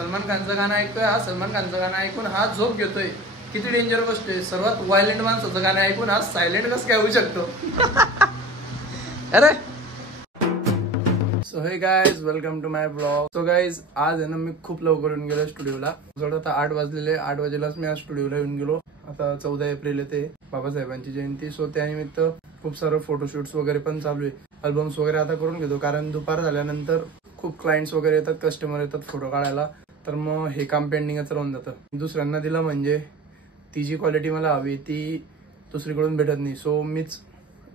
सलमान खानचं गाणं ऐकतोय, हा सलमान खानचं गाणं ऐकून हा झोप घेतोय, किती डेंजर गोष्ट आहे. सर्वात व्हायलेंट माणसाचं गाणं ऐकून हा सायलेंट कसं काय होऊ शकतो. अरे so hey guys, welcome to my blog. So guys, आज आहे ना मी खूप लवकर येऊन गेलो स्टुडिओला. जवळ आता 8 वाजलेले. 8 वाजेलाच मी आज स्टुडिओला येऊन गेलो. आता 14 एप्रिल येते बाबासाहेबांची जयंती. सो त्यानिमित्त खूप सारं फोटोशूट्स वगैरे पण चालू आहे. अल्बम्स वगैरे आता करून घेतो, कारण दुपार झाल्यानंतर खूप क्लायंट्स वगैरे येतात, कस्टमर येतात फोटो काढायला. तर मग हे काम पेंडिंगच राहून जातं. दुसऱ्यांना दिलं म्हणजे ती जी क्वालिटी मला हवी ती दुसरीकडून भेटत नाही. सो मीच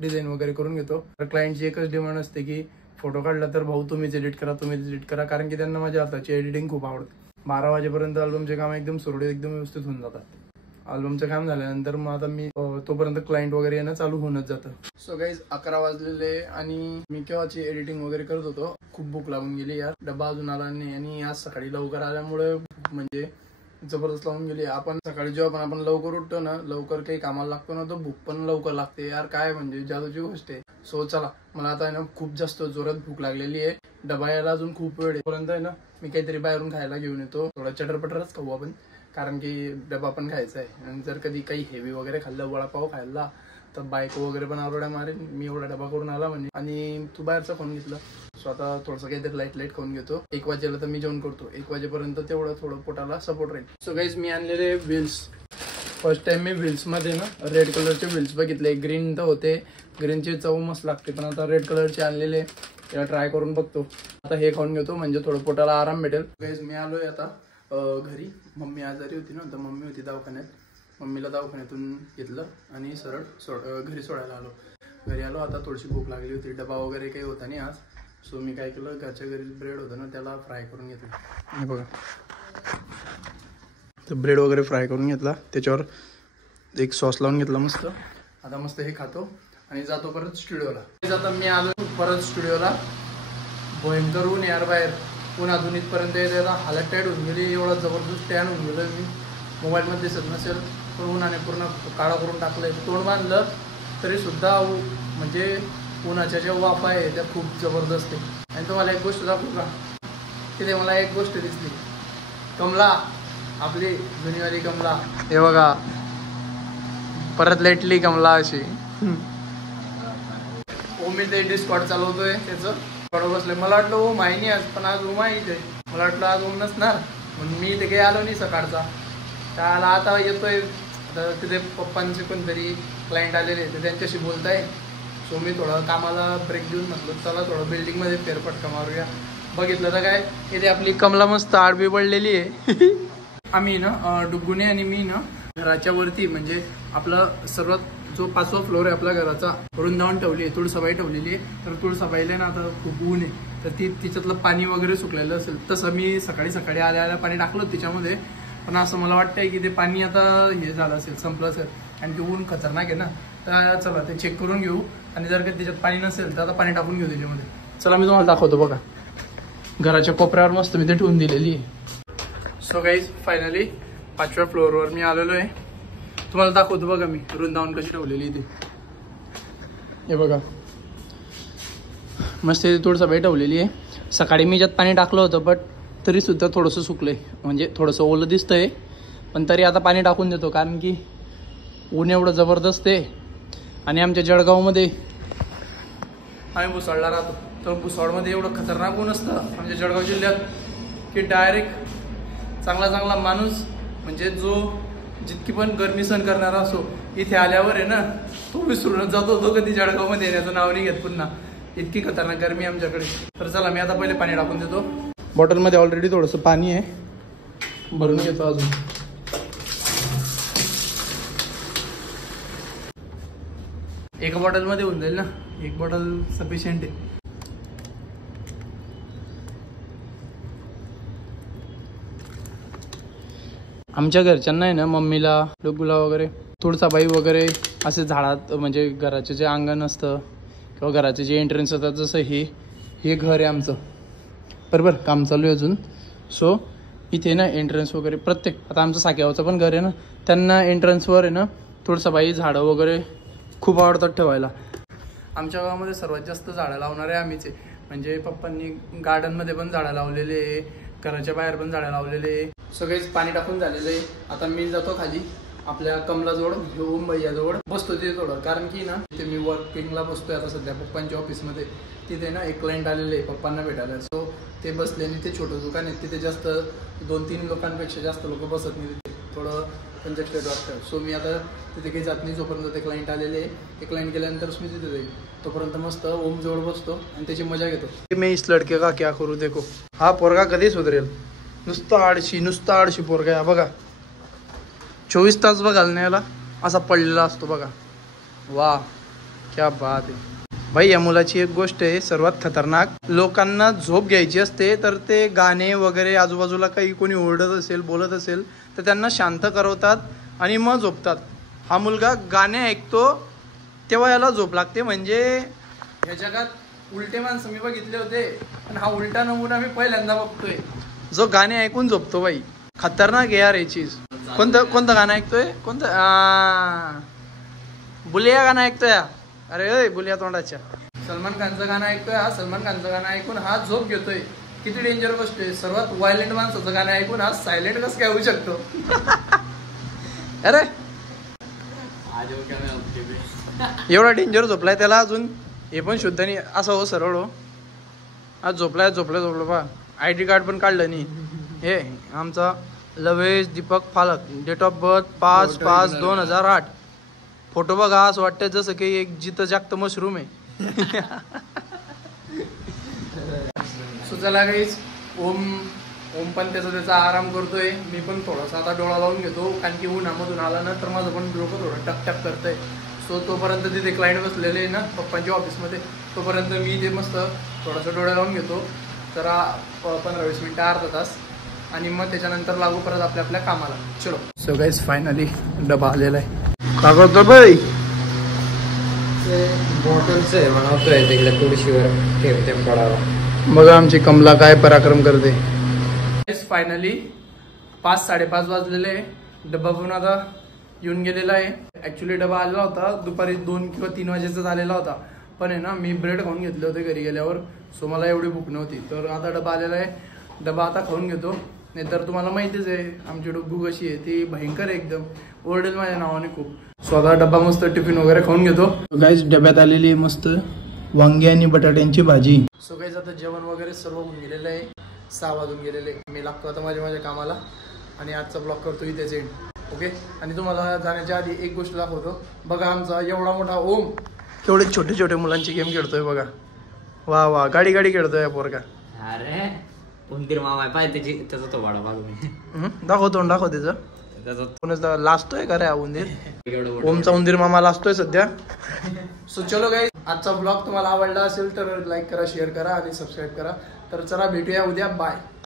डिझाईन वगैरे करून घेतो. तर क्लायंटची एकच डिमांड असते की फोटो काढला तर भाऊ तुम्हीच एडिट करा, तुम्हीच एडिट करा, कारण की त्यांना माझ्या हाताची एडिटिंग खूप आवडते. 12 वाजेपर्यंत अल्बमचे काम एकदम सुरळीत, एकदम व्यवस्थित होऊन जातात. अल्बमचं काम झाल्यानंतर मग आता मी तोपर्यंत क्लायंट वगैरे येणं चालू होऊनच जातं. सो गाईज, 11 वाजलेले आणि मी केव्हाची एडिटिंग वगैरे करत होतो. खूप भूक लागून गेली यार. डबा अजून आला नाही आणि आज सकाळी लवकर आल्यामुळे म्हणजे जबरदस्त लावून गेली. आपण सकाळी जेव्हा आपण लवकर उठतो ना, लवकर काही कामाला लागतो ना, तर भूक पण लवकर लागते यार. काय म्हणजे जादूची गोष्ट आहे. सो चला, मला आता आहे ना खूप जास्त जोरात भूक लागलेली आहे. डबा यायला अजून खूप वेळ आहे. पर्यंत आहे ना मी काहीतरी बाहेरून खायला घेऊन येतो. थोडा चटरपटरच खाऊ आपण, कारण की डबा पण खायचा आहे. आणि जर कधी काही हेवी वगैरे खाल्लं, वडापाव खायला, तर बायको वगैरे पण आरोड्या मारेन. मी एवढा डबा करून आला म्हणजे. आणि तू बाहेरचा खाऊन घेतलं. सो आता थोडंसं काहीतरी लाईट खाऊन घेतो. 1 वाजेला तर मी जेवण करतो. 1 वाजेपर्यंत तेवढं थोडं पोटाला सपोर्ट राहील. सो गाईज, मी आणलेले व्हील्स. फर्स्ट टाइम मी व्हील्स मध्ये ना रेड कलरचे व्हील्स बघितले. ग्रीन तर होते, ग्रीनची चव मस्त लागते, पण आता रेड कलरचे आणलेले, त्याला ट्राय करून बघतो. आता हे खाऊन घेतो म्हणजे थोडं पोटाला आराम भेटेल. गाईज, मी आलोय आता घरी. मम्मी आजारी होती ना, तर मम्मी होती दवाखान्यात. मम्मीला दवाखान्यातून घेतलं आणि सरळ घरी सोडायला आलो. घरी आलो. आता थोडीशी भूक लागली होती. डबा वगैरे काही होता नाही आज. सो मी काय केलं, घरच्या घरी ब्रेड होतं ना, त्याला फ्राय करून घेतलं. हे बघा, तर ब्रेड वगैरे फ्राय करून घेतला, त्याच्यावर एक सॉस लावून घेतला मस्त. आता मस्त हे खातो आणि जातो परत स्टुडिओला. आता मी आलो परत स्टुडिओला. भयंकर ऊन यार बाहेर. ऊन अजून इथपर्यंत येते. हालत टाईट होऊन गेली. एवढा जबरदस्त टॅन होऊन गेलं. मी मोबाईलमध्ये दिसत नसेल पण उन्हाने पूर्ण काळा करून टाकलंय. तोंड बांधलं तरी सुद्धा म्हणजे उन्हाच्या ज्या वाफा आहे त्या खूप जबरदस्त आहे. आणि तुम्हाला एक गोष्ट दाखवू का, तिथे मला एक गोष्ट दिसली. कमला, आपली जुनीवाली कमला. हे बघा, परत लेटली कमला अशी. मी ते डिस्कॉर्ड चालवतोय त्याचं बरोबर बसले. मला वाटलं ओ माहिती आज, पण आज माहीत आहे. मला वाटलं आज ऊन नसणार म्हणून मी इथे काही आलो नाही सकाळचा. त्याला आता येतोय. तर तिथे पप्पांचे कोणतरी क्लायंट आलेले, तर त्यांच्याशी बोलताय. सो मी थोडं कामाला ब्रेक देऊन म्हटलं चला थोडं बिल्डिंगमध्ये फेरफटका मारूया. बघितलं तर काय, इथे आपली कमला मस्त आडवी पडलेली आहे. आम्ही ना डुगुने आणि मी ना घराच्या वरती म्हणजे आपलं सर्वात जो 5वा फ्लोर आहे आपल्या घराचा, वृंदावन ठेवली आहे, तुळसाबाई ठेवलेली आहे. तर तुळसाबाईला ना आता खूप ऊन आहे, तर तिच्यातलं पाणी वगैरे सुकलेलं असेल. तसं मी सकाळी आल्या पाणी टाकलं तिच्यामध्ये, पण असं मला वाटतंय की ते पाणी आता हे झालं असेल, संपलं असेल. आणि ते ऊन खतरनाक आहे ना, तर चला ते चेक करून घेऊ. आणि जर काही त्याच्यात पाणी नसेल तर आता पाणी टाकून घेऊ त्याच्यामध्ये. चला मी तुम्हाला दाखवतो. बघा, घराच्या कोपऱ्यावर मस्त मी ते ठेवून दिलेली आहे. सो गाईज, फायनली 5व्या फ्लोअरवर मी आलेलो आहे. तुम्हाला दाखवतो बघा मी वृंदावन कशी ठेवलेली इथे. हे बघा, मस्त इथे तुळसाबाई ठेवलेली आहे. सकाळी मी ज्यात पाणी टाकलं होतं, बट तरी सुद्धा थोडंसं सुकलंय, म्हणजे थोडंसं ओलं दिसतंय. पण तरी आता पाणी टाकून देतो, कारण की ऊन एवढं जबरदस्त आहे. आणि आमच्या जळगावमध्ये आम्ही भुसावळला राहतो, तर भुसावळमध्ये एवढं खतरनाक ऊन असतं आमच्या जळगाव जिल्ह्यात की डायरेक्ट चांगला माणूस म्हणजे जो जितकी पण गरमी सहन करणारा असो, इथे आल्यावर आहे ना तो विसरूनच जातो. तो कधी जळगावमध्ये येण्याचं नाव नाही घेत पुन्हा. इतकी खतरनाक गरमी आमच्याकडे. तर चला मी आता पहिले पाणी टाकून देतो. बॉटलमध्ये ऑलरेडी थोडंसं पाणी आहे, भरून घेतो अजून. एका बॉटलमध्ये होऊन जाईल ना, 1 बॉटल सफिशियंट आहे. आमच्या घरच्यांना आहे ना, मम्मीला, डुगूला वगैरे तुळसाबाई वगैरे असे झाडात, म्हणजे घराचे जे अंगण असतं किंवा घराचे जे एंट्रन्स असतात, जसं हे घर आहे आमचं, बरोबर काम चालू आहे अजून. सो इथे ना एंट्रन्स वगैरे प्रत्येक, आता आमचं साकेगावचं पण घर आहे ना, त्यांना एंट्रन्सवर आहे ना तुळसाबाई झाडं वगैरे खूप आवडतात ठेवायला. आमच्या गावामध्ये सर्वात जास्त झाडं लावणारे आम्हीच आहे. म्हणजे पप्पांनी गार्डनमध्ये पण झाडं लावलेले आहे, घराच्या बाहेर पण झाडं लावलेले, सगळेच पाणी टाकून झालेले. आता मी जातो खाली आपल्या कमलाजवळ, ओम भैयाजवळ बसतो तिथे थोडं, कारण की ना तिथे मी वर्किंगला बसतोय आता सध्या पप्पांच्या ऑफिसमध्ये. तिथे ना एक क्लायंट आलेले पप्पांना भेटायला, सो ते बसले आणि ते छोटं दुकान आहे तिथे जास्त 2-3 लोकांपेक्षा जास्त लोक बसत नाही तिथे, थोडं कंजेस्टेड वाटतं. सो मी आता तिथे काही जात नाही जोपर्यंत ते क्लायंट आलेले. ते क्लायंट गेल्यानंतरच मी तिथे जाईल, तोपर्यंत मस्त ओम जवळ बसतो आणि त्याची मजा घेतो. मी इस लडके का क्या करू देखो, हा पोरगा कधी सुधरेल, नुसतं आडशी पोरगा बघा. 24 तास घालण्याला असा पडलेला असतो बघा. वा क्या बात आहे भाई. या मुलाची एक गोष्ट आहे सर्वात खतरनाक, लोकांना झोप घ्यायची असते तर ते गाणे वगैरे आजूबाजूला काही कोणी ओरडत असेल बोलत असेल तर त्यांना शांत करवतात आणि मग झोपतात. हा मुलगा गाणे ऐकतो तेव्हा याला झोप लागते. म्हणजे या जगात उलटे माणसं मी बघितले होते, पण हा उलटा नमुना मी पहिल्यांदा बघतोय, जो गाणे ऐकून झोपतो भाई. खतरनाक आहे यार ही चीज. कोणतं गाणं ऐकतोय, कोणतं बुलिया गाणं ऐकतोय. अरे बुलिया तोंडाच्या सलमान खानचं गाणं ऐकतोय हा. सलमान खानचं गाणं ऐकून हा झोप घेतोय, किती डेंजर गोष्ट आहे. सर्वात व्हायलेंट माणसाचं गाणं ऐकून हा सायलेंट कसं काय होऊ शकतो. अरे एवढा डेंजर झोपलाय त्याला अजून हे पण शुद्ध नाही असं हो सरळ हो. आज झोपलाय पहा. ID कार्ड पण काढलं नाही. हे आमचा Lavesh Deepak Phalak, date of birth 5/5/2008. Photo बघा असं वाटतं जसं की एक जिथं जागत मशरूम आहे. सो चला गाईस, ओम पण त्याचा आराम करतोय. मी पण थोडासा आता डोळा लावून घेतो, कारण की उन्हामधून आला ना तर माझं पण डोकं थोडं टक करतंय. सो तोपर्यंत तिथे क्लायंट बसलेले आहे ना पप्पांच्या ऑफिसमध्ये, तोपर्यंत मी ते मस्त थोडासा डोळा लावून घेतो जरा 15-20 मिनिटं अर्धा तास, आणि मग त्याच्यानंतर लागू परत आपल्या कामाला. चलो. सो गाईस फायनली डबा आलेला आहे. का करतो बाई, बॉटलचं आहे बनवतोय तिकडे तुळशीवर ठेवते पडावा. बघा आमची कमला काय पराक्रम करते. फायनली 5-5:30 वाजलेले. डबा पण आता येऊन गेलेला आहे. ऍक्च्युली डबा आलेला होता दुपारी 2 किंवा 3 वाजेचा झालेला होता, पण आहे ना मी ब्रेड खाऊन घेतले होते घरी गेल्यावर, सो मला एवढी भूक नव्हती. तर आता डबा आलेला आहे, डबा आता खाऊन घेतो. नाहीतर तुम्हाला माहितीच आहे आमची डुग्गू कशी आहे, ती भयंकर आहे एकदम, ओरडेल माझ्या नावाने खूप. सो आता डबा मस्त टिफिन वगैरे खाऊन घेतो. गाईस डब्यात आलेली मस्त वांगी आणि बटाट्यांची भाजी. सो गाईस आता जेवण वगैरे सर्व होऊन गेलेलं आहे. 6 वाजून गेलेले. मी लागतो आता माझ्या कामाला आणि आजचा ब्लॉग करतो इथेच एंड. ओके. आणि तुम्हाला जाण्याच्या आधी एक गोष्ट दाखवतो. बघा आमचा एवढा मोठा ओम केवढे छोटे मुलांची गेम खेळतोय बघा. वा गाडी खेळतोय पोरगा. अरे उंदीर मामा आहे पाय त्याचा तो वाडा बाजू मी दाखव त्याचं लाजतोय का रे उंदीर. ओमचा उंदीर मामा लाजतोय सध्या. सो चलो गाईस, आजचा ब्लॉग तुम्हाला आवडला असेल तर लाईक करा, शेअर करा आणि सबस्क्राईब करा. तर चला भेटूया उद्या. बाय.